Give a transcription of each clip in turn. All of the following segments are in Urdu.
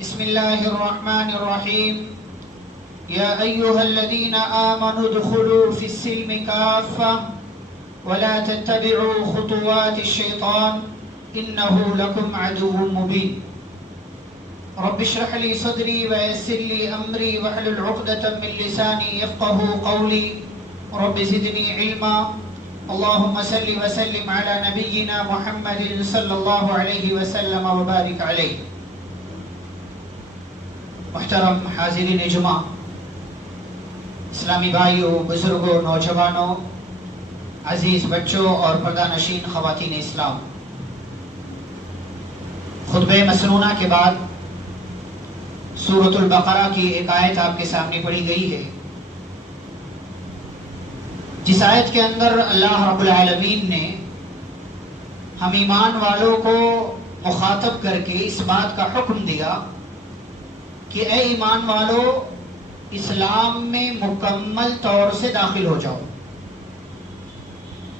بسم الله الرحمن الرحيم يا أيها الذين آمنوا ادخلوا في السلم كافة ولا تتبعوا خطوات الشيطان إنه لكم عدو مبين رب اشرح لي صدري ويسر لي أمري واحلل عقدة من لساني يفقهوا قولي رب زدني علما اللهم صل وسلم على نبينا محمد صلی اللہ علیہ وسلم وبارک علیہ. محترم حاضرین جمعہ، اسلامی بھائیوں، بزرگوں، نوجوانوں، عزیز بچوں اور پردہ نشین خواتین اسلام، خطبہ مسنونہ کے بعد سورۃ البقرہ کی ایک آیت آپ کے سامنے پڑھی گئی ہے، جس آیت کے اندر اللہ رب العالمین نے ہم ایمان والوں کو مخاطب کر کے اس بات کا حکم دیا کہ اے ایمان والو، اسلام میں مکمل طور سے داخل ہو جاؤ.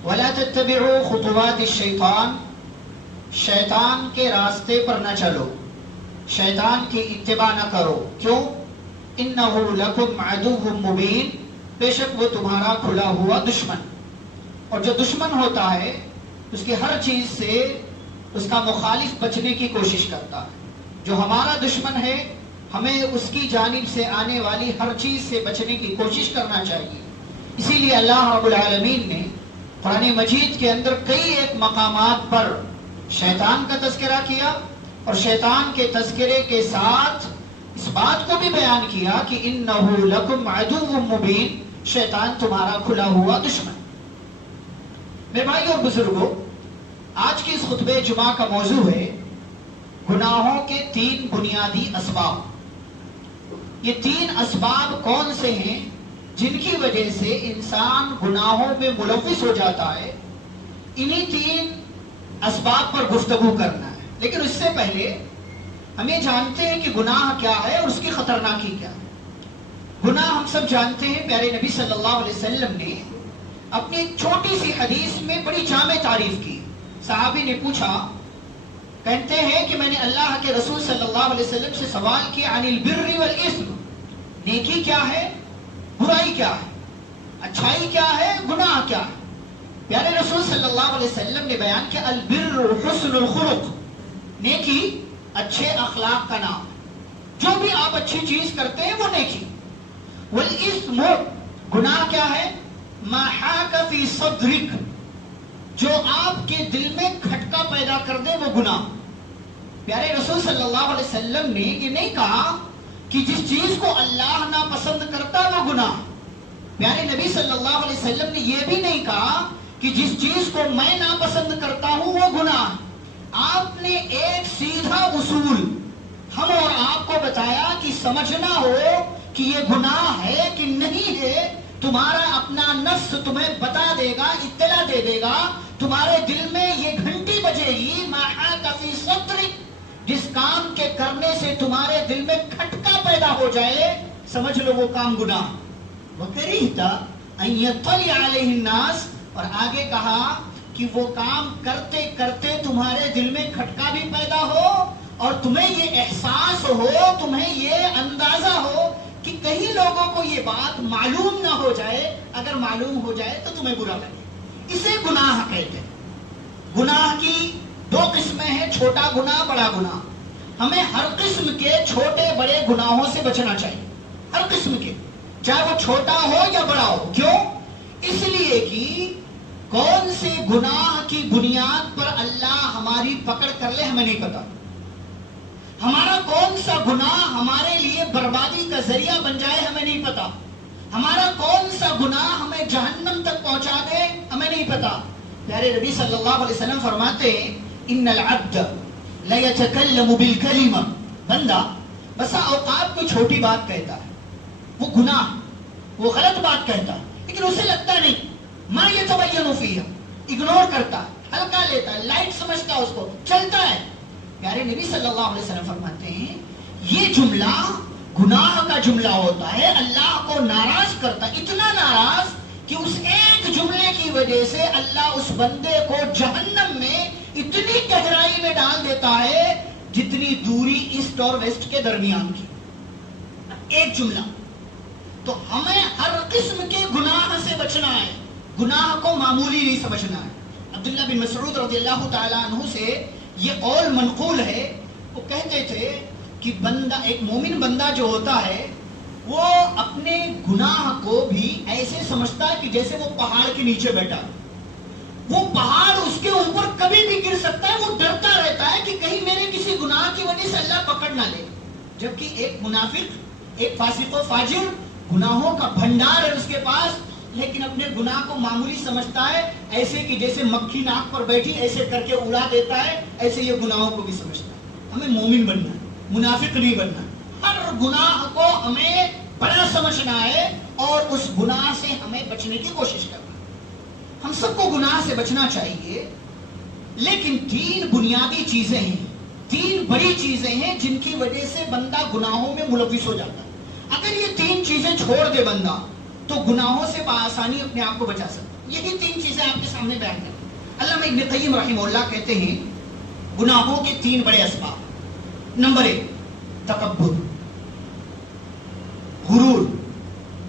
وَلَا تَتَّبِعُوا خُطُوَاتِ الشَّيْطَانِ، شیطان کے راستے پر نہ چلو، شیطان کی اتباع نہ کرو. کیوں؟ إِنَّهُ لَكُمْ عَدُوٌّ مُبِينٌ، بے شک وہ تمہارا کھلا ہوا دشمن. اور جو دشمن ہوتا ہے اس کی ہر چیز سے اس کا مخالف بچنے کی کوشش کرتا ہے. جو ہمارا دشمن ہے ہمیں اس کی جانب سے آنے والی ہر چیز سے بچنے کی کوشش کرنا چاہیے. اسی لیے اللہ رب العالمین نے قرآن مجید کے اندر کئی ایک مقامات پر شیطان کا تذکرہ کیا، اور شیطان کے تذکرے کے ساتھ اس بات کو بھی بیان کیا کہ انہ لکم عدو مبین، شیطان تمہارا کھلا ہوا دشمن. میرے بھائی اور بزرگوں، آج کی اس خطبہ جمعہ کا موضوع ہے گناہوں کے 3 بنیادی اسباب. یہ 3 اسباب کون سے ہیں جن کی وجہ سے انسان گناہوں میں ملوث ہو جاتا ہے؟ انہی 3 اسباب پر گفتگو کرنا ہے. لیکن اس سے پہلے ہم یہ جانتے ہیں کہ گناہ کیا ہے اور اس کی خطرناکی کیا ہے. گناہ ہم سب جانتے ہیں، پیارے نبی صلی اللہ علیہ وسلم نے اپنی ایک چھوٹی سی حدیث میں بڑی جامع تعریف کی. صحابی نے پوچھا، کہتے ہیں کہ میں نے اللہ کے رسول صلی اللہ علیہ وسلم سے سوال کیا عن البر والاسم، نیکی کیا ہے، برائی کیا ہے، اچھائی کیا ہے، گناہ کیا ہے. پیارے رسول صلی اللہ علیہ وسلم نے بیان کیا البر حسن الخلق، نیکی اچھے اخلاق کا نام ہے. جو بھی آپ اچھی چیز کرتے ہیں وہ نیکی. والاسم، گناہ کیا ہے، ما حاک فی صدرک، جو آپ کے دل میں کھٹکا پیدا کر دے وہ گناہ. پیارے رسول صلی اللہ علیہ وسلم نے یہ نہیں کہا کہ جس چیز کو اللہ ناپسند کرتا وہ گناہ. پیارے نبی صلی اللہ علیہ وسلم نے یہ بھی نہیں کہا کہ جس چیز کو میں ناپسند کرتا ہوں وہ گناہ. آپ نے ایک سیدھا اصول ہم اور آپ کو بتایا کہ سمجھنا ہو کہ یہ گناہ ہے کہ نہیں ہے، تمہارا اپنا نفس تمہیں بتا دے گا، اطلاع دے دے گا. تمہارے دل میں یہ گھنٹی بجے گی ما حاک فی صدرک، جس کام کے کرنے سے تمہارے دل میں کھٹکا پیدا ہو جائے سمجھ لو وہ کام گناہ. وَكَرِهْتَ أَن يَطَّلِعَ عَلَيْهِ النَّاسِ، اور آگے کہا کہ وہ کام کرتے کرتے تمہارے دل میں کھٹکا بھی پیدا ہو اور تمہیں یہ احساس ہو، تمہیں یہ اندازہ ہو کہ کہیں لوگوں کو یہ بات معلوم نہ ہو جائے، اگر معلوم ہو جائے تو تمہیں برا لگے. اسے گناہ کہتے ہیں. گناہ کی 2 قسمیں ہیں، چھوٹا گناہ، بڑا گناہ. ہمیں ہر قسم کے چھوٹے بڑے گناہوں سے بچنا چاہیے، ہر قسم کے، چاہے وہ چھوٹا ہو یا بڑا ہو. کیوں؟ اس لیے کہ کون سے گناہ کی بنیاد پر اللہ ہماری پکڑ کر لے ہمیں نہیں پتا. ہمارا کون سا گناہ ہمارے لیے بربادی کا ذریعہ بن جائے ہمیں نہیں پتا. ہمارا کون سا گناہ ہمیں جہنم تک پہنچا دے ہمیں نہیں پتا. پیارے نبی صلی اللہ علیہ وسلم فرماتے ہیں ان العبد لیتکلم بالکلمہ، بندہ بسا اوقات کوئی چھوٹی بات کہتا ہے، وہ گناہ، وہ غلط بات کہتا ہے، لیکن اسے لگتا نہیں، ما یتبین فیہا، اگنور کرتا ہے، ہلکا لیتا ہے، لائٹ سمجھتا ہے، اس کو چلتا ہے. پیارے نبی صلی اللہ علیہ وسلم فرماتے ہیں یہ جملہ گناہ کا جملہ ہوتا ہے، اللہ کو ناراض کرتا، اتنا ناراض کہ اس ایک جملے کی وجہ سے اللہ اس بندے کو جہنم میں اتنی گہرائی میں ڈال دیتا ہے جتنی دوری ایسٹ اور ویسٹ کے درمیان کی. ایک جملہ. تو ہمیں ہر قسم کے گناہ سے بچنا ہے, گناہ کو معمولی نہیں سمجھنا ہے. عبداللہ بن مسعود رضی اللہ تعالیٰ عنہ سے یہ قول منقول ہے, وہ کہتے تھے کہ بندہ, ایک مومن بندہ جو ہوتا ہے وہ اپنے گناہ کو بھی ایسے سمجھتا ہے کہ جیسے وہ پہاڑ کے نیچے بیٹھا. وہ پہاڑ اس کے اوپر کبھی بھی گر سکتا ہے, وہ ڈرتا رہتا ہے کہ کہیں میرے کسی گناہ کی وجہ سے اللہ پکڑ نہ لے. جبکہ ایک منافق, ایک فاسق و فاجر, گناہوں کا بھنڈار ہے اس کے پاس, لیکن اپنے گناہ کو معمولی سمجھتا ہے, ایسے کہ جیسے مکھی ناک پر بیٹھی ایسے کر کے اڑا دیتا ہے, ایسے یہ گناہوں کو بھی سمجھتا ہے. ہمیں مومن بننا ہے, منافق نہیں بننا. ہر گناہ کو ہمیں بڑا سمجھنا ہے اور اس گناہ سے ہمیں بچنے کی کوشش کرنا ہے. ہم سب کو گناہ سے بچنا چاہیے, لیکن تین بنیادی چیزیں ہیں, تین بڑی چیزیں ہیں جن کی وجہ سے بندہ گناہوں میں ملوث ہو جاتا ہے. اگر یہ تین چیزیں چھوڑ دے بندہ تو گناہوں سے بآسانی اپنے آپ کو بچا سکتا ہے. یہی تین چیزیں آپ کے سامنے بیان کریں. علامہ ابن قیم رحمہ اللہ کہتے ہیں گناہوں کے تین بڑے اسباب. نمبر 1 تکبر, غرور,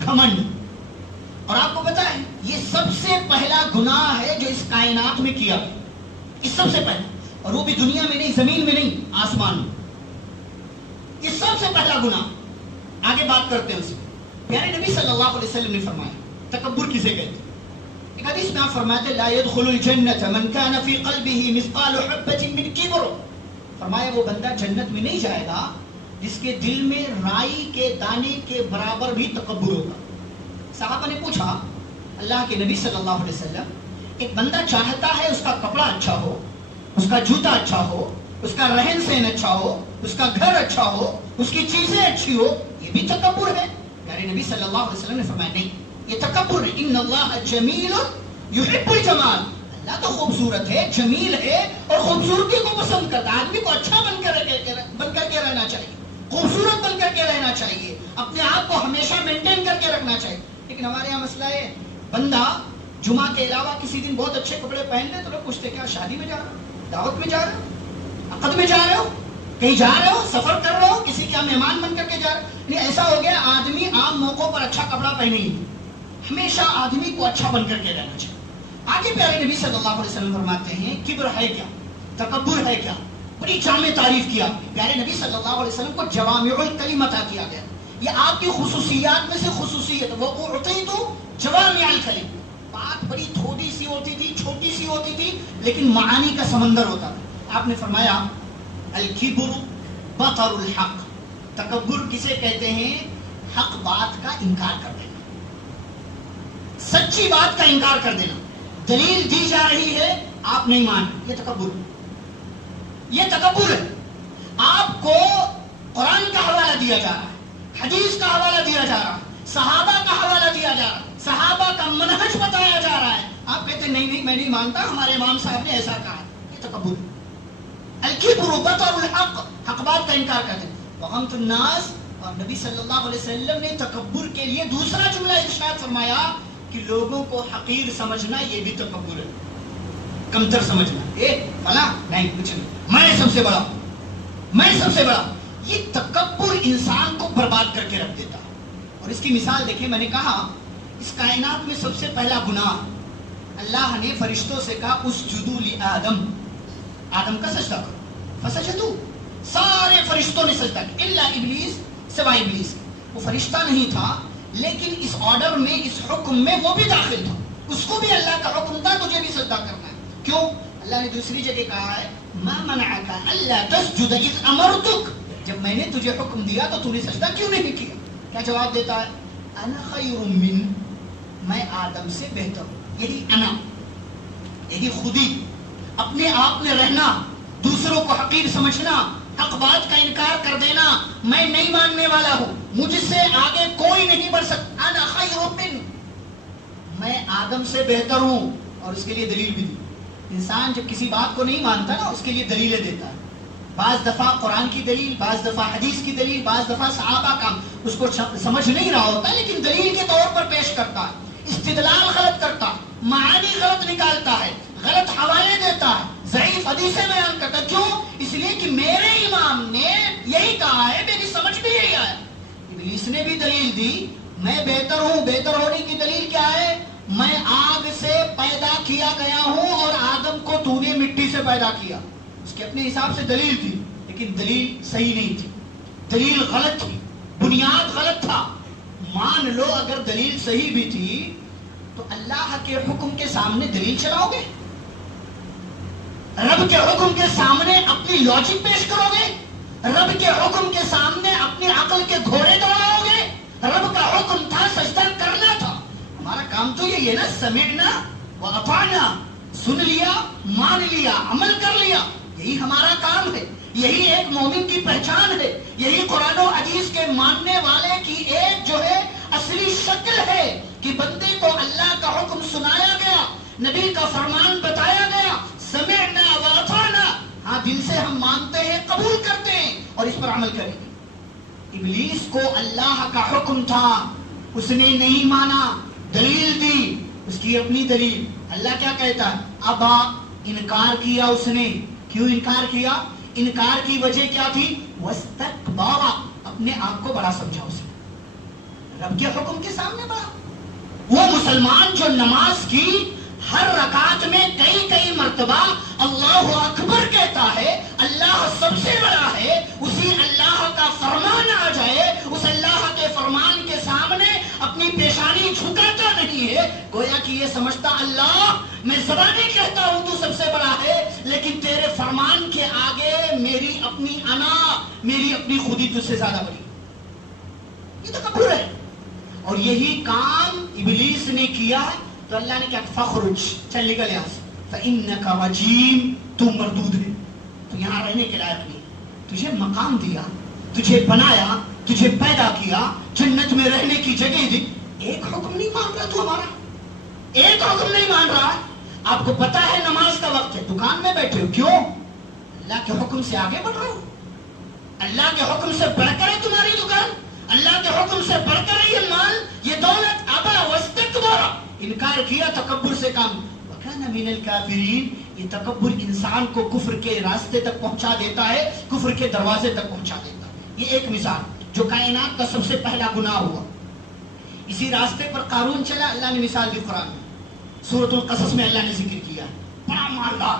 گھمنڈ. اور آپ کو پتا ہے یہ سب سے پہلا گناہ ہے جو اس کائنات میں کیا, یہ سب سے پہلا, اور وہ بھی دنیا میں نہیں, زمین میں نہیں, آسمان میں. یہ سب سے پہلا گناہ. آگے بات کرتے ہیں اس میں. پیارے نبی صلی اللہ علیہ وسلم نے فرمایا تکبر کسے کہتے ہیں. ایک حدیث میں آپ فرماتے لا يدخل الجنة من كان في قلبه مثقال حبة من كبر. فرمایا وہ بندہ جنت میں نہیں جائے گا جس کے دل میں رائی کے دانے کے برابر بھی تکبر ہوگا. صحابہ نے پوچھا اللہ کے نبی صلی اللہ علیہ وسلم, ایک بندہ چاہتا ہے اس کا کپڑا اچھا ہو, اس کا جوتا اچھا ہو, اس کا رہن سہن اچھا ہو, اس کا گھر اچھا ہو, اس کی چیزیں اچھی ہو, یہ بھی تکبر ہے؟ پیارے نبی صلی اللہ علیہ وسلم نے فرمایا نہیں, یہ تکبر ہے. ان اللہ جمیل یحب الجمال, اللہ تو خوبصورت ہے, جمیل ہے اور خوبصورتی کو پسند کرتا ہے. آدمی کو اچھا بن کر کے رہنا چاہیے, خوبصورت بن کر کے رہنا چاہیے, اپنے آپ کو ہمیشہ مینٹین کر کے رکھنا چاہیے. لیکن ہمارے یہاں مسئلہ ہے, بندہ جمعہ کے علاوہ کسی دن بہت اچھے کپڑے پہن لے تو لوگ پوچھتے کیا شادی میں جا رہے ہو, دعوت میں جا رہے ہو, عقد میں جا رہے ہو, کہیں جا رہے ہو, سفر کر رہے ہو, کسی کا مہمان بن کر کے جا رہے ہو. نہیں, ایسا ہو گیا آدمی عام موقعوں پر اچھا کپڑا پہنے ہی نہیں, ہمیشہ آدمی کو اچھا بن کر کے رہنا چاہیے. آگے پیارے نبی صلی اللہ علیہ وسلم فرماتے ہیں کبر ہے کیا, تکبر ہے کیا. بڑی جامع تعریف کیا پیارے نبی صلی اللہ علیہ وسلم کو جوامع الکلم عطا کیا گیا. یہ آپ کی خصوصیات میں سے خصوصیت, وہ اعطیت جوامع الکلم. بات بڑی تھوڑی سی ہوتی تھی, چھوٹی سی ہوتی تھی, لیکن معانی کا سمندر ہوتا تھا. آپ نے فرمایا الکبر بطر الحق. تکبر کسے کہتے ہیں؟ حق بات کا انکار کر دینا, سچی بات کا انکار کر دینا. دلیل دی جا رہی ہے آپ نہیں مان, یہ تکبر, یہ تکبر ہے. آپ کو قرآن کا حوالہ دیا جا رہا ہے, حدیث کا حوالہ دیا جا رہا ہے, صحابہ کا حوالہ دیا جا رہا ہے, صحابہ کا منہج بتایا جا رہا ہے, آپ کہتے ہیں نہیں میں نہیں مانتا, ہمارے امام صاحب نے ایسا کہا. یہ تکبر. الکبر بطر الحق, حق بات کا انکار کرتے ہیں. وغمط الناس, اور نبی صلی اللہ علیہ وسلم نے تکبر کے لیے دوسرا جملہ ارشاد فرمایا کہ لوگوں کو حقیر سمجھنا یہ بھی تکبر ہے, کمتر سمجھنا. فلاں نہیں, کچھ نہیں, میں سب سے بڑا, میں سب سے بڑا. یہ تکبر انسان کو برباد کر کے رکھ دیتا ہے. اور اس کی مثال دیکھیں, میں نے کہا اس کائنات میں سب سے پہلا گناہ اللہ نے فرشتوں سے کہا اسجدوا لآدم, آدم کا سجدہ کرو. فسجدوا, سارے فرشتوں نے سجدہ کیا الا ابلیس, سوائے ابلیس. وہ فرشتہ نہیں تھا لیکن اس آرڈر میں, اس حکم میں وہ بھی داخل تھا, اس کو بھی اللہ کا حکم تھا تجھے بھی سجدہ کرنا ہے. کیوں؟ اللہ نے دوسری جگہ کہا ہے ما منعک الا تسجد اذ امرتک, جب میں نے تجھے حکم دیا تو تو نے سجدہ کیوں نہیں کیا؟ کیا جواب دیتا ہے؟ انا خیر من, میں آدم سے بہتر ہوں. یہی انا, یہی خودی, اپنے آپ میں رہنا, دوسروں کو حقیر سمجھنا, حق بات کا انکار کر دینا, میں نہیں ماننے والا ہوں, مجھ سے آگے کوئی نہیں بڑھ سکتا. انا خیر من, میں آدم سے بہتر ہوں. اور اس کے لیے دلیل بھی دی. انسان جب کسی بات کو نہیں مانتا نا, اس کے لیے دلیلیں دیتا ہے. بعض دفعہ قرآن کی دلیل, بعض دفعہ حدیث کی دلیل, بعض دفعہ صحابہ کا, اس کو سمجھ نہیں رہا ہوتا لیکن دلیل کے طور پر پیش کرتا ہے. استدلال غلط کرتا, معانی غلط نکالتا ہے, غلط حوالے دیتا ہے, ضعیف حدیثیں بیان کرتا. کیوں؟ اس لیے کہ میرے امام نے یہی کہا ہے، میری سمجھ بھی یہی آیا. ابلیس نے بھی دلیل دی، میں بہتر ہوں. بہتر ہونے کی دلیل کیا ہے؟ میں آگ سے پیدا کیا گیا ہوں اور آدم کو تو نے مٹی سے پیدا کیا. اس کے اپنے حساب سے دلیل تھی، لیکن دلیل صحیح نہیں تھی، دلیل غلط تھی، بنیاد غلط تھا. مان لو اگر دلیل صحیح بھی تھی تو اللہ کے حکم کے سامنے دلیل چلاؤ گے؟ رب کے حکم کے سامنے اپنی لاجک پیش کرو گے؟ رب کے حکم کے سامنے اپنی عقل کے گھوڑے دوڑاؤ گے؟ رب کا حکم تھا سجدہ کرنا تھا. ہمارا کام تو یہ ہے نا، سمعنا واطعنا، سن لیا، مان لیا، عمل کر لیا. یہی ہمارا کام ہے، یہی ایک مومن کی پہچان ہے، یہی قرآن و حدیث کے ماننے والے کی ایک جو ہے اصلی شکل ہے کہ بندے کو اللہ کا حکم سنایا گیا، نبی کا فرمان بتایا گیا، سمعنا واطعنا. ہاں دل سے ہم مانتے ہیں، قبول کرتے ہیں اور اس پر عمل کریں گے. ابلیس کو اللہ کا حکم تھا، اس نے نہیں مانا، دلیل دی، اس کی اپنی دلیل. اللہ کیا کہتا ہے؟ ابا، انکار کیا اس نے. کیوں انکار کیا؟ انکار کی وجہ کیا تھی؟ واستکبر، اپنے آپ کو بڑا سمجھا اس نے، رب کے حکم کے سامنے بڑا. وہ مسلمان جو نماز کی ہر رکعت میں کئی کئی مرتبہ اللہ اکبر کہتا ہے، اللہ سب سے بڑا ہے، اسی اللہ کا فرمان آ جائے، اس اللہ کے فرمان کے سامنے اپنی پیشانی جھکاتا نہیں ہے، گویا کہ یہ سمجھتا اللہ میں زبانی کہتا ہوں تو سب سے بڑا ہے، لیکن تیرے فرمان کے آگے میری اپنی انا، میری اپنی خودی تجھ سے زیادہ بڑی. یہ تو تکبر ہے. اور یہی کام ابلیس نے کیا تو اللہ نے کیا؟ فخرج، چل نکل یہاں سے، فإنک رجیم، تو مردود ہے، تو یہاں رہنے کے لائق نہیں. تجھے مقام دیا، تجھے بنایا، تجھے پیدا کیا، جنت میں رہنے کی جگہ دی، ایک حکم نہیں مان رہا تو ہمارا، ایک حکم نہیں مان رہا. آپ کو پتا ہے نماز کا وقت ہے، دکان میں بیٹھے ہو، کیوں؟ اللہ کے حکم سے آگے بڑھ رہے ہو. اللہ کے حکم سے بڑھ کر ہے تمہاری دکان، اللہ کے حکم سے بڑھ کر ہے یہ مال، یہ دولت. ابا واستکبر، انکار کیا، تکبر سے کام. وکان من الکافرین، یہ تکبر انسان کو کفر کے راستے تک پہنچا دیتا ہے، کفر کے دروازے تک پہنچا دیتا ہے. یہ ایک مثال جو کائنات کا سب سے پہلا گناہ ہوا. اسی راستے پر قارون چلا، اللہ نے مثال دی قرآن میں، سورۃ القصص میں اللہ نے ذکر کیا. بڑا مالدار.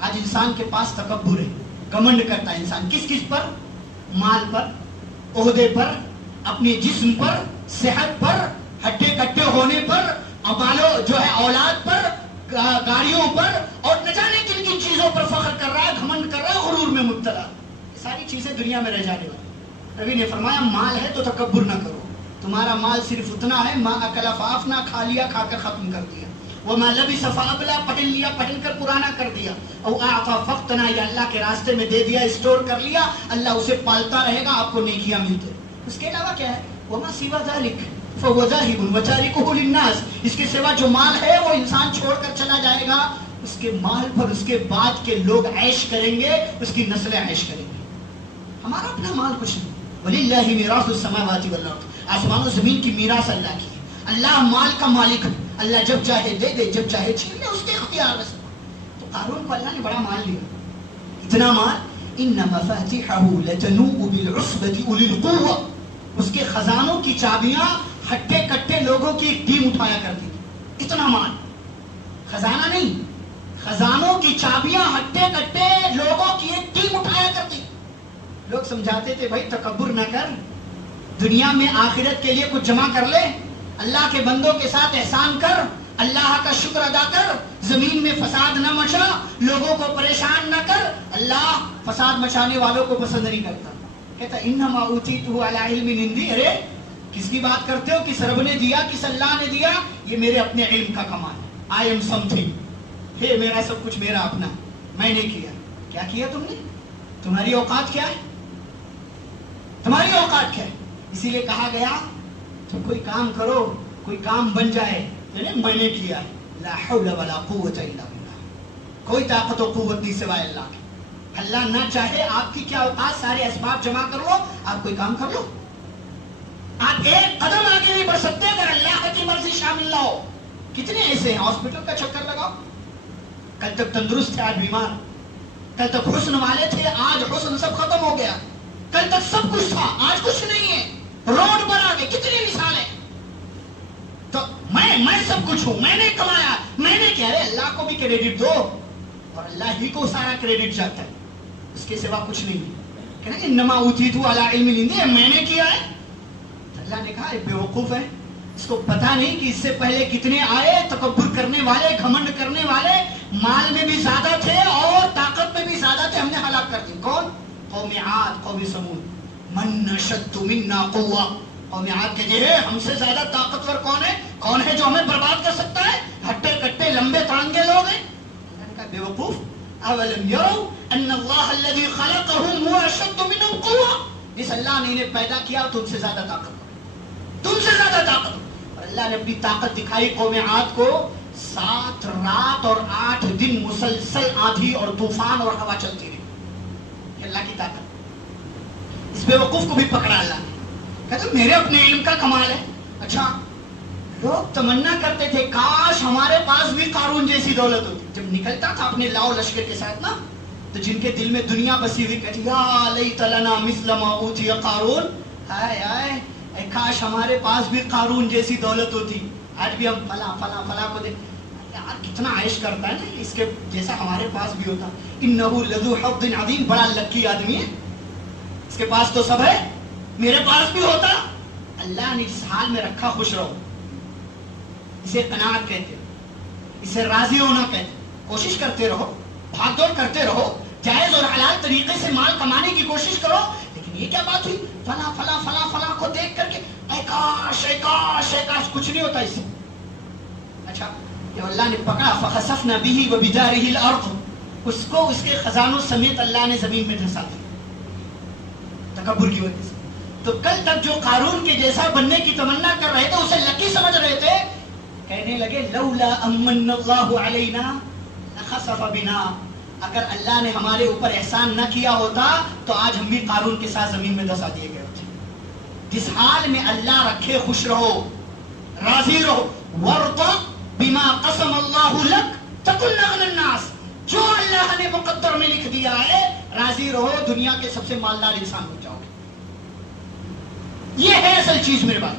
آج انسان کے پاس تکبر ہے، گھمنڈ کرتا ہے انسان. کس کس پر؟ مال پر، عہدے پر، اپنے جسم پر، صحت پر، ہٹے کٹے ہونے پر، امالو جو ہے اولاد پر، گاڑیوں پر، اور نہ جانے کن کن چیزوں پر فخر کر رہا ہے، گھمنڈ کر رہا ہے، غرور میں مبتلا. یہ ساری چیزیں دنیا میں رہ جانے والی. نبی نے فرمایا مال ہے تو تکبر نہ کرو. تمہارا مال صرف اتنا ہے، ما اکل فافنا، کھا لیا، کھا کر ختم کر دیا. وما لبس فابلا، پہن لیا، پہن کر پرانا کر دیا. او اعطى فقتنا، یا اللہ کے راستے میں دے دیا، اسٹور کر لیا، اللہ اسے پالتا رہے گا، آپ کو نیکیاں ملتے. اس کے علاوہ کیا ہے؟ وما سوا ذلك فهو ذاهب وتاركه للناس، اس کے سوا جو مال ہے وہ انسان چھوڑ کر چلا جائے گا. اس کے مال پر اس کے بعد کے لوگ عیش کریں گے، اس کی نسلیں عیش کریں گے. ہمارا اپنا مال کچھ نہیں. وَلِلَّهِ مِيرَاثُ السَّمَاوَاتِ وَالْأَرْضِ، آسمان و زمین کی میراث اللہ کی ہے. اللہ مال کا مالک ہے، اللہ جب چاہے دے دے، جب چاہے چھین لے، اس کے اختیار میں. تو قارون کو اللہ نے بڑا مال دیا، اتنا مال. إِنَّ مَفَاتِحَهُ لَتَنُوءُ بِالْعُصْبَةِ أُولِي الْقُوَّةِ، اس کے خزانوں کی چابیاں ہٹے کٹے لوگوں کی ایک ٹیم اٹھایا کرتی تھی. اتنا مال. خزانہ نہیں، خزانوں کی چابیاں ہٹے کٹے لوگوں کی ایک ٹیم اٹھایا کرتی. لوگ سمجھاتے تھے بھائی تکبر نہ کر، دنیا میں آخرت کے لیے کچھ جمع کر لے، اللہ کے بندوں کے ساتھ احسان کر، اللہ کا شکر ادا کر، زمین میں فساد نہ مچا، لوگوں کو پریشان نہ کر. اللہ فساد مچانے والوں کو پسند نہیں کرتا. کہتا انما اوتیتہ علی علم عندی. ارے کس کی بات کرتے ہو؟ کس رب نے دیا، کس اللہ نے دیا؟ یہ میرے اپنے علم کا کمال ہے. آئی ایم سم تھنگ، ہے میرا سب کچھ میرا اپنا، میں نے کیا. کیا کیا تم نے؟ تمہاری اوقات کیا ہے؟ تمہاری اوقات کیا ہے؟ اسی لیے کہا گیا تم کوئی کام کرو، کوئی کام بن جائے، میں نے کیا ہے. لا حول ولا قوت الا باللہ، کوئی طاقت و قوت نہیں سوائے اللہ کی. اللہ نہ چاہے آپ کی کیا اوقات، سارے اسباب جمع کر لو، آپ کوئی کام کر لو. آپ ایک قدم آگے نہیں بڑھ سکتے اگر اللہ کی مرضی شامل نہ ہو. کتنے ایسے ہیں، ہاسپٹل کا چکر لگاؤ، کل تک تندرست تھے آج بیمار, کل تک حسن والے تھے آج حسن سب ختم ہو گیا, کل تک سب کچھ تھا آج کچھ نہیں ہے, روڈ پر آ گئے. کتنی مثالیں. تو میں سب کچھ ہوں, میں نے کمایا, میں نے کیا ہے. اللہ کو بھی کریڈٹ دو اور اللہ ہی کو سارا کریڈٹ جاتا ہے, اس کے سوا کچھ نہیں ہے. کہنا انما اوتیتو علی علم عندی, میں نے کیا ہے. اللہ نے کہا بے وقوف ہے, اس کو پتا نہیں کہ اس سے پہلے کتنے آئے تکبر کرنے والے, گھمنڈ کرنے والے, مال میں بھی زیادہ تھے اور طاقت میں بھی زیادہ تھے, ہم نے ہلاک کر دی. کون؟ قوم عاد, قوم سمود. من اشد منا قوہ, قوم عاد کہتے ہیں ہم سے زیادہ طاقتور کون ہے؟ کون ہے جو ہمیں برباد کر سکتا ہے؟ ہٹے کٹے لمبے تڑنگے لوگ ہیں. اللہ نے کہا بے وقوف, اولم یروا ان اللہ الذی خلقهم هو اشد منهم قوہ, جس اللہ نے انہیں پیدا کیا تم سے زیادہ طاقت, تم سے زیادہ طاقت. اور اللہ نے اپنی طاقت دکھائی قوم عاد کو. 7 رات اور 8 دن مسلسل آندھی اور طوفان اور ہوا چلتی رہی. یہ اللہ کی طاقت. اس بے وقوف کو بھی پکڑا اللہ نے, کہتے میرے اپنے علم کا کمال ہے. اچھا, لوگ تمنا کرتے تھے کاش ہمارے پاس بھی قارون جیسی دولت ہوتی. جب نکلتا تھا اپنے لاؤ لشکر کے ساتھ نا, تو جن کے دل میں دنیا بسی ہوئی کہتی یا لیت لنا مثل ما اوتی قارون, ہائے ہائے اے کاش ہمارے پاس بھی قارون جیسی دولت ہوتی. آج بھی ہم فلاں فلاں فلاں کو دیکھ, یار کتنا عائش کرتا ہے نا, اس کے جیسا ہمارے پاس بھی ہوتا. انہ لذو حظ عظیم, بڑا لکی آدمی ہے, اس کے پاس تو سب ہے, میرے پاس بھی ہوتا. اللہ نے جس حال میں رکھا خوش رہو, اسے قناعت کہتے, اسے راضی ہونا کہتے. کوشش کرتے رہو, بھاگ دوڑ کرتے رہو, جائز اور حلال طریقے سے مال کمانے کی کوشش کرو. لیکن یہ کیا بات ہوئی فلاں فلاں فلاں فلاں کو دیکھ کر کے اے کاش اے کاش اے کاش, کچھ نہیں ہوتا اس سے. اچھا, جب اللہ نے پکڑا فخسفنا به وبداره الارض, اس کو اس کے خزانوں سمیت اللہ نے زمین میں دھسا دیا تکبر کی وجہ سے. تو کل تک جو قارون کے جیسا بننے کی تمنا کر رہے تھے, اسے لکی سمجھ رہے تھے, کہنے لگے لولا امن اللہ علینا لخسف بنا, اگر اللہ نے ہمارے اوپر احسان نہ کیا ہوتا تو آج ہم بھی قارون کے ساتھ زمین میں دھسا دیے گئے ہوتے. جس حال میں اللہ رکھے خوش رہو, راضی رہو. وارض بما قسم اللہ لک تکن اغنی الناس, جو اللہ نے مقدر میں لکھ دیا ہے راضی رہو, دنیا کے سب سے مالدار انسان ہو جاؤ گے. یہ ہے اصل چیز میرے بھائی.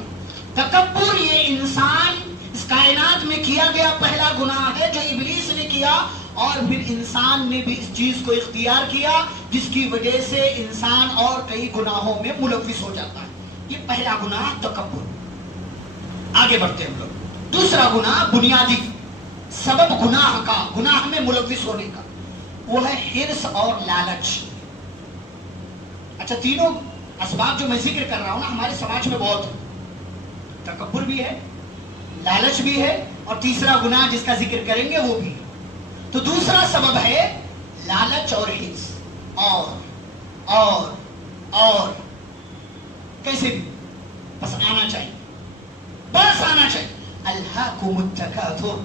تکبر یہ انسان اس کائنات میں کیا گیا پہلا گناہ ہے جو ابلیس نے کیا, اور پھر انسان نے بھی اس چیز کو اختیار کیا جس کی وجہ سے انسان اور کئی گناہوں میں ملوث ہو جاتا ہے. یہ پہلا گناہ تکبر. آگے بڑھتے ہیں ہم لوگ. دوسرا گناہ بنیادی سبب گناہ کا, گناہ میں ملوث ہونے کا, وہ ہے حرص اور لالچ. اچھا, تینوں اسباب جو میں ذکر کر رہا ہوں نا ہمارے سماج میں بہت ہے. تکبر بھی ہے, لالچ بھی ہے, اور تیسرا گناہ جس کا ذکر کریں گے وہ بھی. تو دوسرا سبب ہے لالچ اور حرص. اور کیسے بھی بس آنا چاہیے, بس آنا چاہیے. الہاکم التکاثر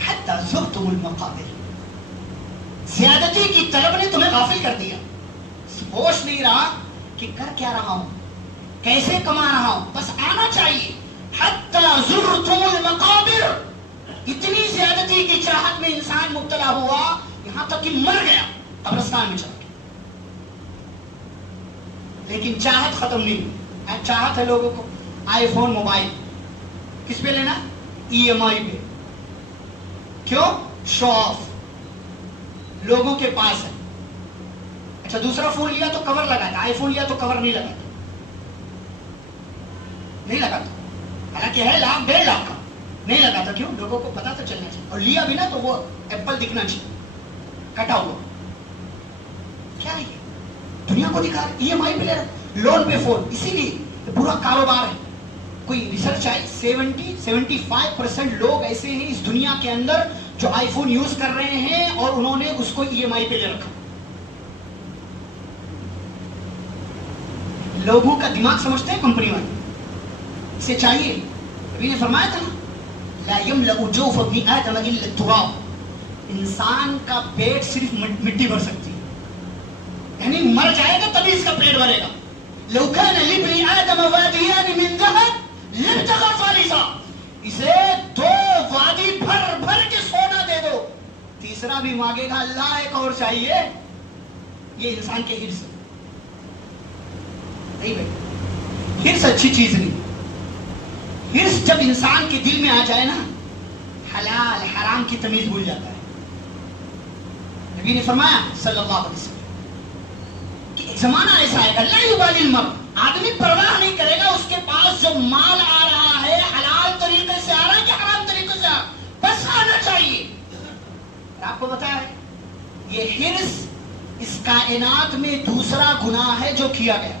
حتی زرتم المقابر, زیادتی کی طلب نے تمہیں غافل کر دیا, ہوش نہیں رہا کہ کر کیا رہا ہوں, کیسے کما رہا ہوں, بس آنا چاہیے. حتی زرتم المقابر, اتنی زیادتی کی چاہت میں انسان مبتلا ہوا یہاں تک کہ مر گیا قبرستان میں چل کے. لیکن چاہت ختم نہیں ہوئی. چاہت ہے لوگوں کو آئی فون موبائل, کس پہ لینا؟ ای ایم آئی پہ. کیوں؟ شو آف, لوگوں کے پاس ہے. اچھا, دوسرا فون لیا تو کور لگاتا, آئی فون لیا تو کور نہیں لگاتا, نہیں لگاتا. حالانکہ ہے 1.5 لاکھ کا, نہیں لگاتا. کیوں؟ لوگوں کو پتا تو چلنا چاہیے, اور لیا بھی نا تو وہ ایپل دکھنا چاہیے کٹا ہوا. کیا ہے یہ؟ دنیا کو دکھا رہے, ای ایم آئی پہ لے رہے, لون پہ فون. اسی لیے پورا کاروبار ہے. کوئی ریسرچ آئی 70-75% لوگ ایسے ہیں اس دنیا کے اندر جو آئی فون یوز کر رہے ہیں اور انہوں نے اس کو ای ایم آئی پہ لے رکھا. لوگوں کا دماغ سمجھتے ہیں کمپنی والے, اسے چاہیے. نبی نے فرمایا تھا نا لا يملأ جوف ابن آدم الا التراب, انسان کا پیٹ صرف مٹی بھر سکتی ہے, یعنی مر جائے گا تبھی اس کا پیٹ بھرے گا. لو كان لابن آدم واديان من ذهب لابتغى ثالثا, اسے 2 وادی بھر بھر کے سونا دے دو تیسرا بھی مانگے گا اللہ ایک اور چاہیے. یہ انسان کے حرص نہیں بھائی، حرص اچھی چیز نہیں. حرص جب انسان کے دل میں آ جائے نا، حلال حرام کی تمیز بھول جاتا ہے. نبی نے فرمایا صلی اللہ علیہ وسلم کہ ایک زمانہ ایسا آئے گا لا یبالی المرء، آدمی پرواہ نہیں کرے گا اس کے پاس جو مال آ رہا ہے حلال طریقے سے آ رہا ہے کہ حرام طریقے سے آ رہا ہے، بس آنا چاہیے. اور آپ کو پتا ہے یہ حرص اس کائنات میں دوسرا گناہ ہے جو کیا گیا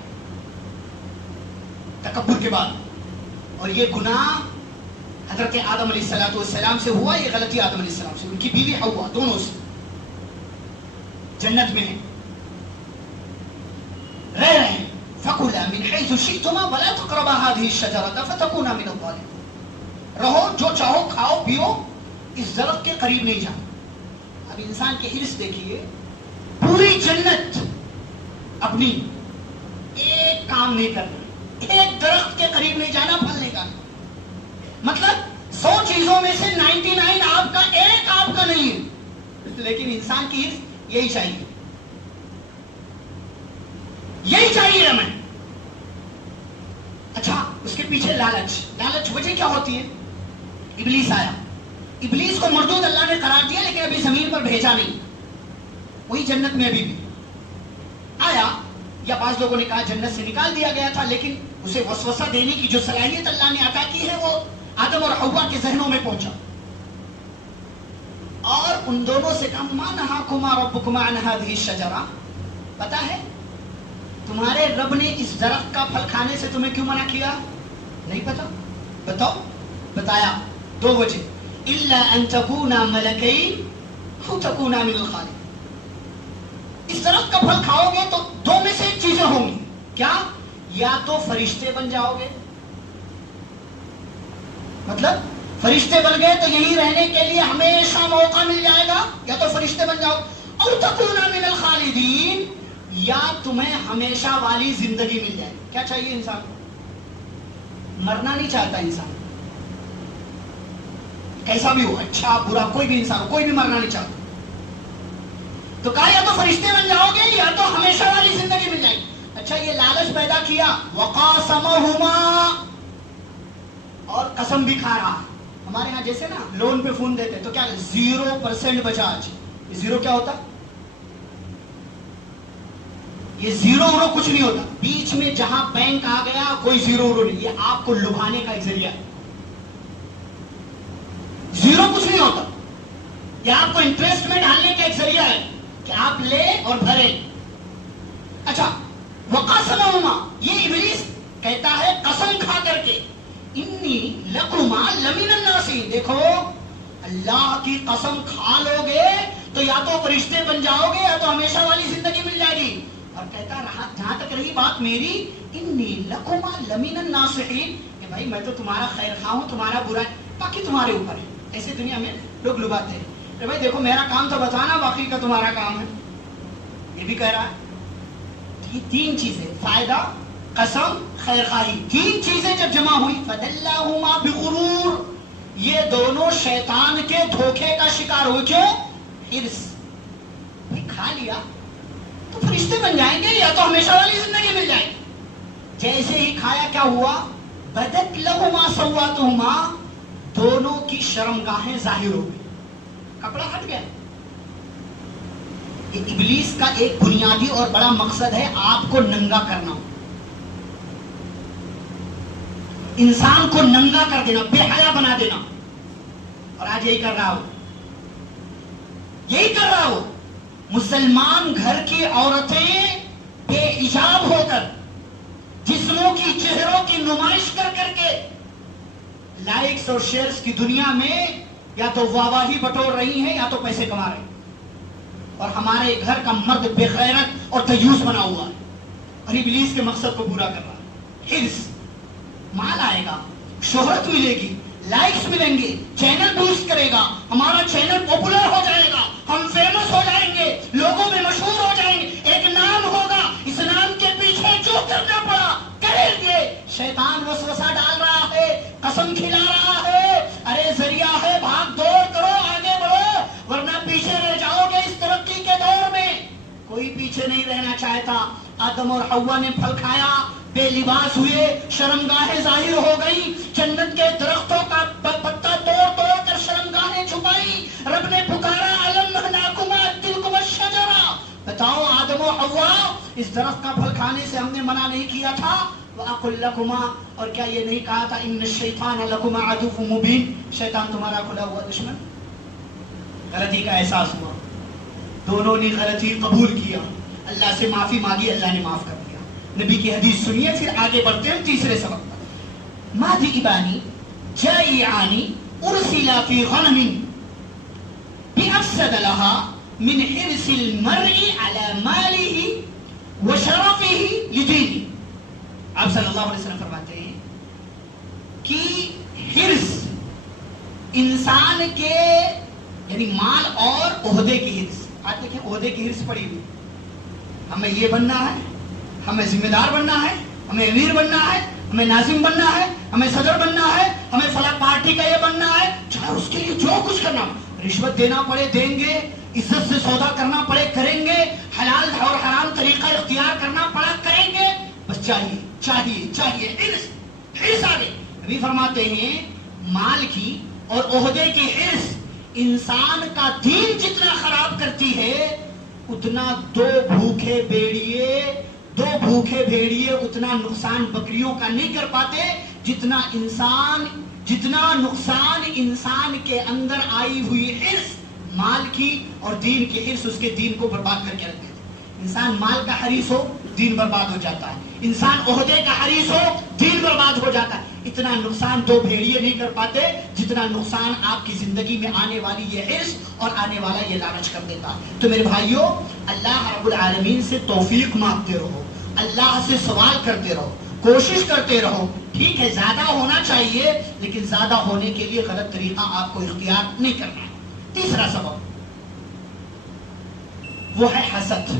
تکبر کے بعد. اور یہ گناہ حضرت آدم علیہ السلام سے ہوا. یہ غلطی آدم علیہ السلام سے، ان کی بیوی حوا، دونوں سے جنت میں ہیں، رہ رہے ہیں. فَكُلَا مِنْ حَيْثُ شِئْتُمَا وَلَا تَقْرَبَا هَٰذِهِ الشَّجَرَةَ فَتَكُونَا مِنَ الظَّالِمِينَ. رہو جو چاہو کھاؤ پیو، اس درخت کے قریب نہیں جانا. اب انسان کے حرص دیکھیے، پوری جنت اپنی، ایک کام نہیں کرنا، ایک درخت کے قریب نہیں جانا، پھل نہیں کھانا. مطلب 100 چیزوں میں سے 99 آپ کا، ایک آپ کا نہیں ہے. لیکن انسان کی حرص یہی چاہیے، یہی چاہیے ہمیں. اچھا اس کے پیچھے لالچ وجہ کیا ہوتی ہے؟ ابلیس آیا، ابلیس کو مردود اللہ نے قرار دیا لیکن ابھی زمین پر بھیجا نہیں. وہی جنت میں ابھی بھی آیا، یا بعض لوگوں نے کہا جنت سے نکال دیا گیا تھا، لیکن اسے وسوسہ دینے کی جو صلاحیت اللہ نے عطا کی ہے وہ آدم اور حوا کے ذہنوں میں پہنچا. اور ان دونوں سے کہا ما نہاکما ربکما عن هذه الشجرہ، پتا ہے تمہارے رب نے اس درخت کا پھل کھانے سے تمہیں کیوں منع کیا؟ نہیں پتا؟ بتاؤ. بتایا 2 وجہ، الا ان تکونا ملکین او تکونا من الخالدین. اس درخت کا پھل کھاؤ گے تو 2 میں سے ایک چیزیں ہوں گی. کیا؟ یا تو فرشتے بن جاؤ گے، مطلب فرشتے بن گئے تو یہیں رہنے کے لیے ہمیشہ موقع مل جائے گا، یا تو فرشتے بن جاؤ. او تکونا من الخالدین، یا تمہیں ہمیشہ والی زندگی مل جائے. کیا چاہیے انسان کو؟ مرنا نہیں چاہتا انسان، کیسا بھی ہو، اچھا برا، کوئی بھی انسان ہو، کوئی بھی مرنا نہیں چاہتا. تو کہا یا تو فرشتے بن جاؤ گے یا تو ہمیشہ والی زندگی مل جائے گی. اچھا یہ لالچ پیدا کیا، وقاسمہما، اور قسم بھی کھا رہا. ہمارے ہاں جیسے نا لون پہ فون دیتے تو کیا 0% بجاج. یہ زیرو کیا ہوتا؟ یہ 0 کچھ نہیں ہوتا. بیچ میں جہاں بینک آ گیا کوئی 0 نہیں، یہ آپ کو لبھانے کا ایک ذریعہ ہے. 0 کچھ نہیں ہوتا، یہ آپ کو انٹرسٹ میں ڈالنے کا ایک ذریعہ ہے کہ آپ لے اور بھرے. اچھا وقاسمہما، یہ ابلیس کہتا ہے قسم کھا کر کے، انی لکما لمن الناسین. دیکھو اللہ کی قسم کھا لو گے تو یا تو فرشتے بن جاؤ گے یا تو ہمیشہ والی زندگی مل جائے گی. اور کہتا رہا جہاں تک رہی بات میری، انی لکما لمن الناصحین، کہ بھائی میں تو تمہارا خیر خواہ ہوں، تمہارا برا باقی تمہارے اوپر ہے. ایسے دنیا میں لوگ لباتے ہیں کہ بھائی دیکھو میرا کام تو بتانا، باقی کا تمہارا کام ہے. یہ بھی کہہ رہا ہے. یہ 3 چیزیں، فائدہ، قسم، خیر خواہی، 3 چیزیں جب جمع ہوئی، فدلاہما بغرور، یہ دونوں شیطان کے دھوکے کا شکار ہوئے. کیوں؟ حرص. بھائی کھا لیا تو فرشتے بن جائیں گے یا تو ہمیشہ والی زندگی مل جائے گی. جیسے ہی کھایا کیا ہوا؟ بدت لہما سواتہما، دونوں کی شرمگاہیں ظاہر ہو گئی، کپڑا ہٹ گیا. یہ ابلیس کا ایک بنیادی اور بڑا مقصد ہے آپ کو ننگا کرنا، انسان کو ننگا کر دینا، بے حیا بنا دینا. اور آج یہی کر رہا ہو، یہی کر رہا ہو. مسلمان گھر کی عورتیں بے حجاب ہو کر، جسموں کی، چہروں کی نمائش کر کر کے لائکس اور شیئرز کی دنیا میں یا تو واہواہی بٹور رہی ہیں یا تو پیسے کما رہی ہیں. اور ہمارے گھر کا مرد بے غیرت اور دیوس بنا ہوا ہے اور ابلیس کے مقصد کو پورا کر رہا ہے. حرص. مال آئے گا، شہرت ملے گی، لائکس ملیں گے، چینل بوسٹ کرے گا، ہمارا چینل پاپولر ہو جائے گا، ہم فیمس ہو جائیں گے، لوگوں میں مشہور ہو جائیں گے، ایک نام ہوگا. اس نام کے پیچھے جو کرنا پڑا کریں گے. شیطان وسوسہ ڈال رہا ہے، قسم کھلا رہا ہے، ارے ذریعہ ہے، بھاگ دوڑ کرو، آگے بڑھو، ورنہ پیچھے آدم اور حوا نے پھل کھایا، بے لباس ہوئے، شرمگاہیں ظاہر ہو گئی، جنت کے درختوں کا پتا توڑ توڑ کر شرمگاہیں چھپائی، رب نے پکارا الم نہناکما تلکما الشجرہ، بتاؤ آدم و حوا اس درخت کا پھل کھانے سے ہم نے منع نہیں کیا تھا؟ وَأَقُلْ لَكُمَا، اور کیا یہ نہیں کہا تھا إِنَّ الشَّيْطَانَ لَكُمَا عَدُوٌّ مُبِينٌ، شیطان تمہارا کھلا ہوا دشمن؟ غلطی کا احساس ہوا، دونوں نے غلطی قبول کیا، اللہ سے معافی مانگی، اللہ نے معاف کر دیا۔ نبی کی حدیث سنیے، پھر آگے بڑھتے ہیں تیسرے سبق پر۔ مَاذِئِبَانِ جَائِعَانِ أُرْسِلَا فِي غَنَمٍ بِأَفْسَدَ لَهَا مِنْ حِرْصِ الْمَرْءِ عَلَى مَالِهِ وَشَرَفِهِ لِدِينِهِ۔ آپ صلی اللہ علیہ وسلم فرماتے ہیں کہ حرص انسان کے یعنی مال اور عہدے کی حرص، آج دیکھیں عہدے کی حرص پڑی ہوئی، ہمیں یہ بننا ہے، ہمیں ذمہ دار بننا ہے، ہمیں امیر بننا ہے، ہمیں ناظم بننا ہے، ہمیں صدر بننا ہے، ہمیں فلاں پارٹی کا یہ بننا ہے، چاہے اس کے لیے جو کچھ کرنا، رشوت دینا پڑے دیں گے، عزت سے سودا کرنا پڑے کریں گے، حلال اور حرام طریقہ اختیار کرنا پڑا کریں گے، بس چاہیے چاہیے چاہیے، حرص آ گئی۔ نبی فرماتے ہیں مال کی اور عہدے کی حرص انسان کا دین جتنا خراب کرتی ہے، اتنا دو بھوکے بھیڑیے اتنا نقصان بکریوں کا نہیں کر پاتے، جتنا نقصان انسان کے اندر آئی ہوئی حرص مال کی اور دین کی حرص اس کے دین کو برباد کر کے رکھ دیتے۔ انسان مال کا حریص ہو دین برباد ہو جاتا ہے، انسان عہدے کا حریص ہو دین برباد ہو جاتا ہے۔ اتنا نقصان دو بھیڑیے نہیں کر پاتے جتنا نقصان آپ کی زندگی میں آنے والی یہ حرص اور آنے والا یہ لالچ کر دیتا۔ تو میرے بھائیوں، اللہ رب العالمین سے توفیق مانگتے رہو، اللہ سے سوال کرتے رہو، کوشش کرتے رہو۔ ٹھیک ہے زیادہ ہونا چاہیے، لیکن زیادہ ہونے کے لیے غلط طریقہ آپ کو اختیار نہیں کرنا ہے۔ تیسرا سبب وہ ہے حسد۔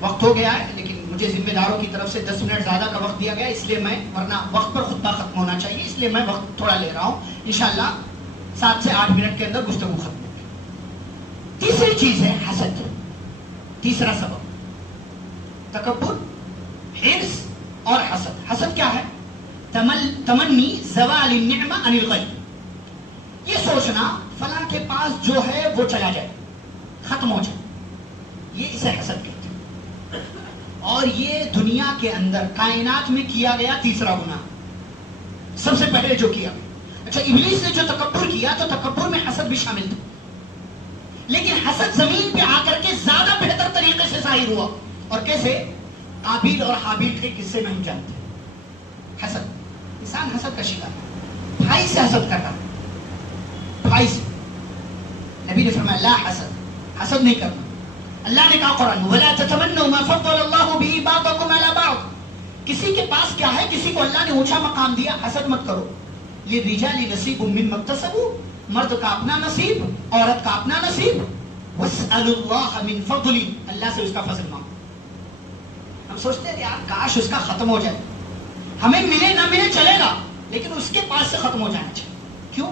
وقت ہو گیا ہے، لیکن مجھے ذمہ داروں کی طرف سے 10 منٹ زیادہ کا وقت دیا گیا، اس لیے میں، ورنہ وقت پر خطبہ ختم ہونا چاہیے، اس لیے میں وقت تھوڑا لے رہا ہوں۔ انشاءاللہ 7 سے 8 منٹ کے اندر گفتگو ختم ہوگی۔ تیسری چیز ہے حسد، تیسرا سبب تکبر، حرص اور حسد۔ حسد کیا ہے؟ تمنی زوال النعمہ عن الغیر، یہ سوچنا فلاں کے پاس جو ہے وہ چلا جائے، ختم ہو جائے، یہ اسے حسد کہتے ہیں۔ اور یہ دنیا کے اندر کائنات میں کیا گیا تیسرا گناہ، سب سے پہلے جو کیا۔ اچھا ابلیس نے جو تکبر کیا تو تکبر میں حسد بھی شامل تھا، لیکن حسد زمین پہ آ کر کے زیادہ بہتر طریقے سے ظاہر ہوا۔ اور کیسے؟ قابیل اور حابیل کے قصے میں ہم جانتے ہیں۔ حسد، انسان حسد کا شکار ہے، بھائی سے حسد کر رہا، بھائی سے۔ نبی نے فرمایا لا حسد، حسد نہیں کرنا۔ اللہ نے کہا قرآن وَلَا تَتَمَنَّوْا مَا فَضَّلَ اللَّهُ بِهِ بَعْضَكُمْ عَلَى بَعْضٍ، کسی کے پاس کیا ہے، کسی کو اللہ نے اونچا مقام دیا، حسد مت کرو۔ لِلرِّجَالِ نَصِيبٌ مِّمَّا اكْتَسَبُوا، مرد کا اپنا نصیب، عورت کا اپنا نصیب۔ وَاسْأَلُوا اللَّهَ مِن فَضْلِهِ، اللہ سے اس کا فضل مانگو۔ ہم سوچتے ہیں یار کاش اس کا ختم ہو جائے، ہمیں ملے نہ ملے چلے گا، لیکن اس کے پاس سے ختم ہو جانا چاہیے۔ کیوں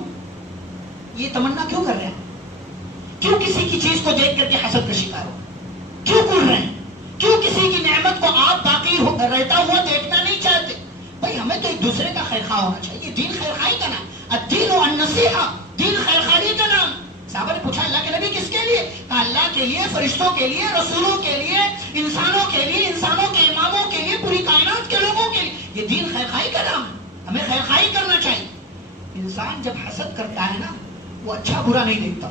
یہ تمنا کیوں کر رہے ہیں؟ کیوں کسی کی چیز کو دیکھ کر کے حسد کا شکار ہو؟ کیوں کر رہے ہیں؟ کیوں کسی کی نعمت کو آپ باقی رہتا ہوا دیکھنا نہیں چاہتے؟ بھائی ہمیں تو ایک دوسرے کا خیر خواہ ہونا چاہیے، دین خیر خواہی کا نام، الدین النصیحہ، دین خیر خواہی کا نام۔ صحابہ نے پوچھا اللہ کے نبی کس کے لیے؟ کہا اللہ کے لیے، فرشتوں کے لیے، رسولوں کے لیے، انسانوں کے لیے، انسانوں کے اماموں کے لیے، پوری کائنات کے لوگوں کے لیے۔ یہ دین خیر خواہی کا نام ہے، ہمیں خیر خواہی کرنا چاہیے۔ انسان جب حسد کرتا ہے نا، وہ اچھا برا نہیں دیکھتا،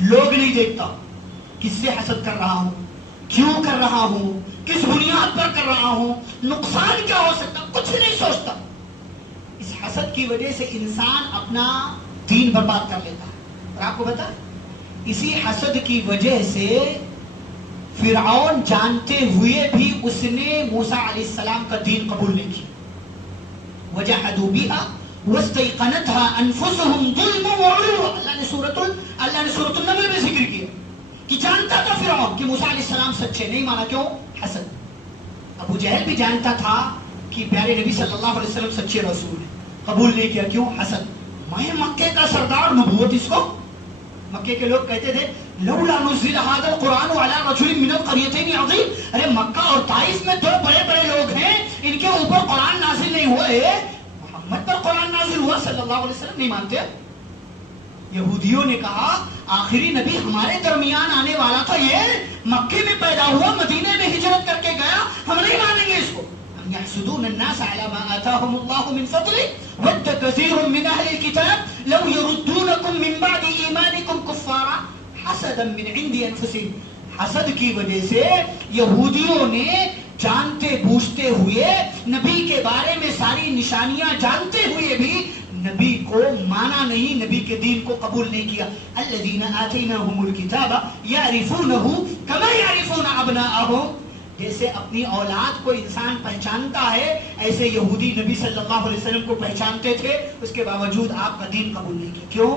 لوگ نہیں دیکھتا، کس سے حسد کر رہا ہوں، کیوں کر رہا ہوں، کس بنیاد پر کر رہا ہوں، نقصان کیا ہو سکتا، کچھ نہیں سوچتا۔ اس حسد کی وجہ سے انسان اپنا دین برباد کر لیتا ہے۔ اور آپ کو پتا اسی حسد کی وجہ سے فرعون جانتے ہوئے بھی اس نے موسیٰ علیہ السلام کا دین قبول نہیں کیا۔ وَجَحَدُوا بِهَا وَاسْتَيْقَنَتْهَا أَنفُسُهُمْ ظُلْمًا وَعُلُوًّا، اللہ نے سورۃ النمل میں ذکر کیا کہ جانتا تھا فرعون کہ موسیٰ علیہ السلام سچے، نہیں مانا، کیوں؟ حسد۔ ابو جہل بھی جانتا تھا کہ پیارے نبی صلی اللہ علیہ وسلم سچے رسول ہیں، قبول نہیں کیا، کیوں؟ حسد۔ میں مکے کا سردار، نبوت اس کو، مکے کے لوگ کہتے تھے لولا نزل هذا القرآن على رجل من القريتين عظیم. ارے مکہ اور طائف میں دو بڑے بڑے لوگ ہیں, ان کے اوپر قرآن نازل نہیں ہوا ہے, محمد پر قرآن نازل ہوا صلی اللہ علیہ وسلم. نہیں مانتے. یہودیوں نے کہا آخری نبی ہمارے درمیان آنے والا تھا, یہ مکے میں پیدا ہوا, مدینے میں ہجرت کر کے گیا, ہم نہیں مانیں گے اس کو. يحسدون الناس على ما آتاهم الله من فضله ود كثير من أهل الكتاب لو يردونكم من بعد إيمانكم كفارا حسدا من عند أنفسهم. حسد کی وجہ سے یہودیوں نے جانتے بوجھتے ہوئے نبی کے بارے میں ساری نشانیاں جانتے ہوئے بھی نبی کو مانا نہیں, نبی کے دین کو قبول نہیں کیا. الذين آتيناهم الكتاب يعرفونه كما يعرفون أبناءهم. جیسے اپنی اولاد کو انسان پہچانتا ہے ایسے یہودی نبی صلی اللہ علیہ وسلم کو پہچانتے تھے, اس کے باوجود آپ کا دین قبول نہیں کیا. کیوں؟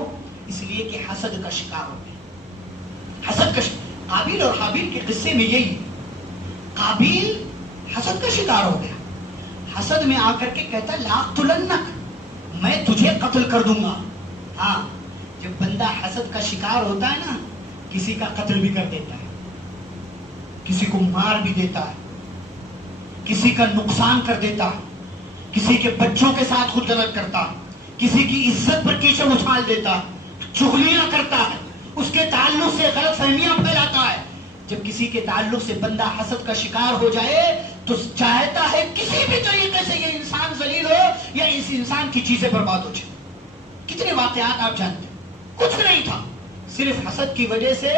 اس لیے کہ حسد کا شکار ہو گئے. حسد کا قابیل اور حابیل کے قصے میں یہی, قابیل حسد کا شکار ہو گیا. حسد میں آ کر کے کہتا لاقتلنک, میں تجھے قتل کر دوں گا. ہاں, جب بندہ حسد کا شکار ہوتا ہے نا, کسی کا قتل بھی کر دیتا ہے, کسی کو مار بھی دیتا ہے, کسی کا نقصان کر دیتا ہے, کسی کے بچوں کے ساتھ خود غلط کرتا ہے, کسی کی عزت پر کیچڑ اچھال دیتا ہے, چغلیاں کرتا ہے, اس کے تعلق سے غلط فہمیاں پھیلاتا ہے. جب کسی کے تعلق سے بندہ حسد کا شکار ہو جائے تو چاہتا ہے کسی بھی طریقے سے یہ انسان ذلیل ہو یا اس انسان کی چیزیں برباد ہو جائے. کتنے واقعات آپ جانتے ہیں, کچھ نہیں تھا, صرف حسد کی وجہ سے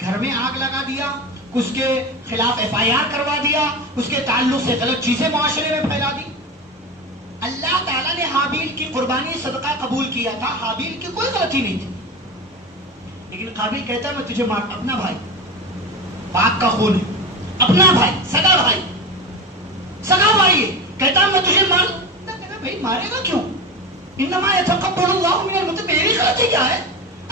گھر میں آگ لگا دیا, اس کے خلاف FIR کروا دیا, اس کے تعلق سے غلط چیزیں معاشرے میں پھیلا دی. اللہ تعالیٰ نے حابیل کی قربانی صدقہ قبول کیا تھا, حابیل کی کوئی غلطی نہیں تھی, لیکن قابیل کہتا ہے میں تجھے مار, اپنا بھائی, پاک کا خون ہے, اپنا بھائی, سگا بھائی, سگا بھائی ہے, کہتا میں تجھے مار. کہتا بھائی مارے گا کیوں؟ انما یتقبل اللہ من المتقین. میری غلطی کیا ہے؟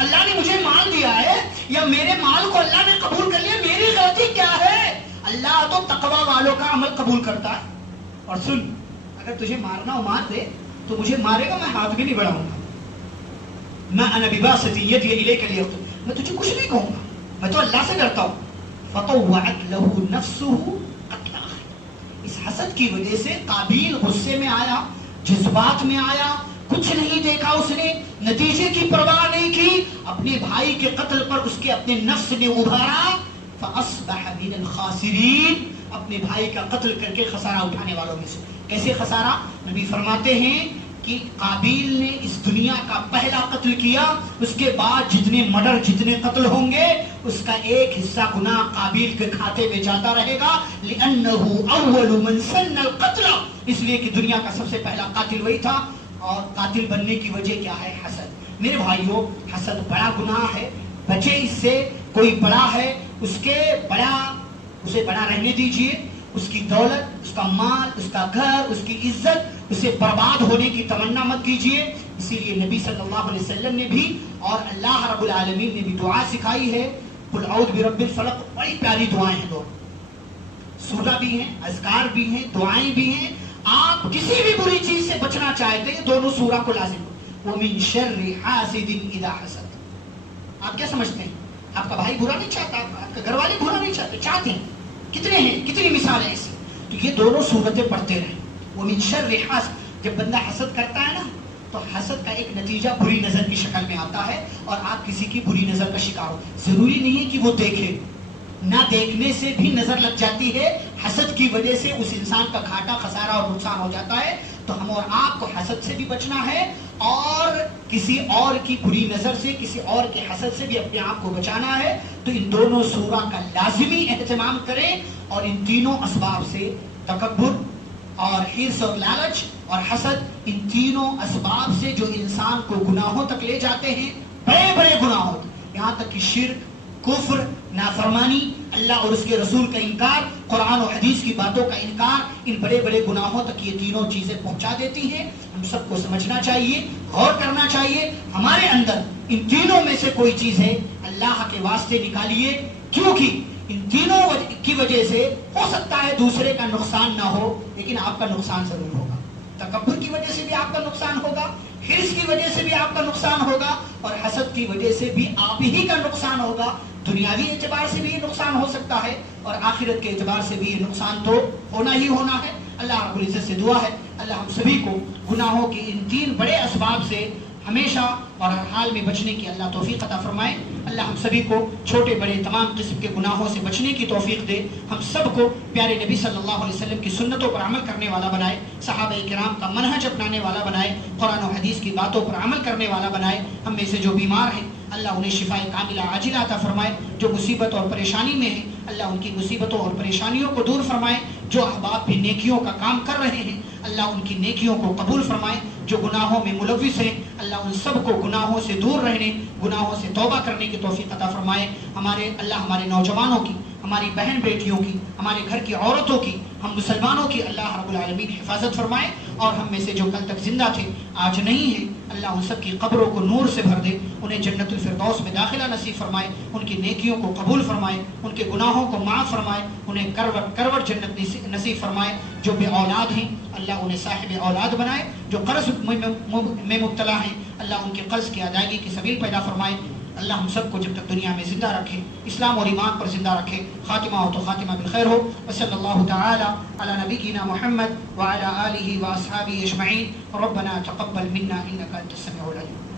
اللہ نے مجھے مال دیا ہے یا میرے مال کو اللہ نے قبول کر لیا, میری غلطی کیا ہے؟ اللہ تو تقوی والوں کا عمل قبول کرتا ہے. اور سن, اگر تجھے مارنا ہو مار دے, تو مجھے مارے گا میں ہاتھ بھی نہیں بڑھاؤں گا. میں انا بباسط یدی الیک لیقتل, میں تجھے کچھ نہیں کہوں گا, میں تو اللہ سے ڈرتا ہوں. فطوعت له نفسه قتل اخیه. اس حسد کی وجہ سے قابیل غصے میں آیا, جذبات میں آیا, کچھ نہیں دیکھا اس نے, نتیجے کی پرواہ نہیں کی, اپنے بھائی کے قتل پر اس کے اپنے نفس نے ابھارا. فاصبح من الخاسرین. اپنے بھائی کا قتل کر کے خسارہ اٹھانے والوں میں سے. کیسے خسارہ؟ نبی فرماتے ہیں کہ قابیل نے اس دنیا کا پہلا قتل کیا, اس کے بعد جتنے مرڈر جتنے قتل ہوں گے اس کا ایک حصہ گناہ قابیل کے کھاتے میں جاتا رہے گا. لأنه اول من سن القتل. اس لیے کہ دنیا کا سب سے پہلا قاتل وہی تھا, اور قاتل بننے کی وجہ کیا ہے؟ حسد. میرے بھائیوں, حسد بڑا گناہ ہے, بچے اس سے. کوئی بڑا ہے, اسے بڑا رہنے دیجئے, اس کی دولت, اس کا مال, اس کا گھر, اس کی عزت, اسے برباد ہونے کی تمنا مت کیجئے. اسی لیے نبی صلی اللہ علیہ وسلم نے بھی اور اللہ رب العالمین نے بھی دعا سکھائی ہے. قل اعوذ برب الفلق, بڑی پیاری دعائیں ہیں, دو سورہ بھی ہیں, اذکار بھی ہیں, دعائیں بھی ہیں. آپ کسی بھی بری چیز سے بچنا چاہتے ہیں دونوں سورہ کو لازم کرو. وَمِن شَرِّ حَاسِدٍ إِذَا حَسَدَ. آپ کیا سمجھتے ہیں؟ آپ کا بھائی برا نہیں چاہتا, آپ کا گھر والے برا نہیں چاہتے ہیں. کتنے ہیں, کتنی مثالیں ایسی. تو یہ دونوں صورتیں پڑھتے رہیں. وَمِن شَرِّ حَاسِدٍ. جب بندہ حسد کرتا ہے نا, تو حسد کا ایک نتیجہ بری نظر کی شکل میں آتا ہے, اور آپ کسی کی بری نظر کا شکار ہو. ضروری نہیں ہے کہ وہ دیکھے, نہ دیکھنے سے بھی نظر لگ جاتی ہے. حسد کی وجہ سے اس انسان کا گھاٹا, خسارہ اور نقصان ہو جاتا ہے. تو ہم اور آپ کو حسد سے بھی بچنا ہے, اور کسی اور کی بری نظر سے, کسی اور کے حسد سے بھی اپنے آپ کو بچانا ہے. تو ان دونوں سورہ کا لازمی اہتمام کریں, اور ان تینوں اسباب سے, تکبر اور حرص اور لالچ اور حسد, ان تینوں اسباب سے جو انسان کو گناہوں تک لے جاتے ہیں, بڑے بڑے گناہوں تک, یہاں تک کہ شرک, کفر, نافرمانی, اللہ اور اس کے رسول کا انکار, قرآن و حدیث کی باتوں کا انکار, ان بڑے بڑے گناہوں تک یہ تینوں چیزیں پہنچا دیتی ہیں. ہم سب کو سمجھنا چاہیے, غور کرنا چاہیے. ہمارے اندر ان تینوں میں سے کوئی چیز ہے, اللہ کے واسطے نکالیے, کیونکہ ان تینوں کی وجہ سے ہو سکتا ہے دوسرے کا نقصان نہ ہو, لیکن آپ کا نقصان ضرور ہوگا. تکبر کی وجہ سے بھی آپ کا نقصان ہوگا، حرص کی وجہ سے بھی آپ کا نقصان ہوگا، اور حسد کی وجہ سے بھی آپ ہی کا نقصان ہوگا۔ دنیاوی اعتبار سے بھی یہ نقصان ہو سکتا ہے، اور آخرت کے اعتبار سے بھی یہ نقصان تو ہونا ہی ہونا ہے۔ اللہ رب العزت سے دعا ہے اللہ ہم سبھی کو گناہوں کے ان 3 بڑے اسباب سے ہمیشہ اور ہر حال میں بچنے کی اللہ توفیق عطا فرمائے۔ اللہ ہم سبھی کو چھوٹے بڑے تمام قسم کے گناہوں سے بچنے کی توفیق دے، ہم سب کو پیارے نبی صلی اللہ علیہ وسلم کی سنتوں پر عمل کرنے والا بنائے، صحابہ کرام کا منہج اپنانے والا بنائے، قرآن و حدیث کی باتوں پر عمل کرنے والا بنائے۔ ہم میں سے جو بیمار ہیں اللہ انہیں شفاء کاملہ عاجلہ عطا فرمائے، جو مصیبت اور پریشانی میں ہیں اللہ ان کی مصیبتوں اور پریشانیوں کو دور فرمائے، جو احباب بھی نیکیوں کا کام کر رہے ہیں اللہ ان کی نیکیوں کو قبول فرمائے، جو گناہوں میں ملوث ہیں اللہ ان سب کو گناہوں سے دور رہنے، گناہوں سے توبہ کرنے کی توفیق عطا فرمائے۔ ہمارے نوجوانوں کی، ہماری بہن بیٹیوں کی، ہمارے گھر کی عورتوں کی، ہم مسلمانوں کی اللہ رب العالمین حفاظت فرمائے، اور ہم میں سے جو کل تک زندہ تھے آج نہیں ہیں اللہ ان سب کی قبروں کو نور سے بھر دے، انہیں جنت الفردوس میں داخلہ نصیب فرمائے، ان کی نیکیوں کو قبول فرمائے، ان کے گناہوں کو معاف فرمائے، انہیں کروٹ جنت نصیب فرمائے۔ جو بے اولاد ہیں اللہ انہیں صاحب اولاد بنائے، جو قرض میں مبتلا ہیں اللہ ان کے قرض کی ادائیگی کی سبیل پیدا فرمائے۔ اللہ ہم سب کو جب تک دنیا میں زندہ رکھے، اسلام اور ایمان پر زندہ رکھے، خاتمہ ہو تو خاتمہ بالخیر ہو۔ وصلی اللہ تعالی علی نبینا محمد وعلی آلہ واصحابہ اجمعین۔ ربنا تقبل منا انک انت السمیع العلیم۔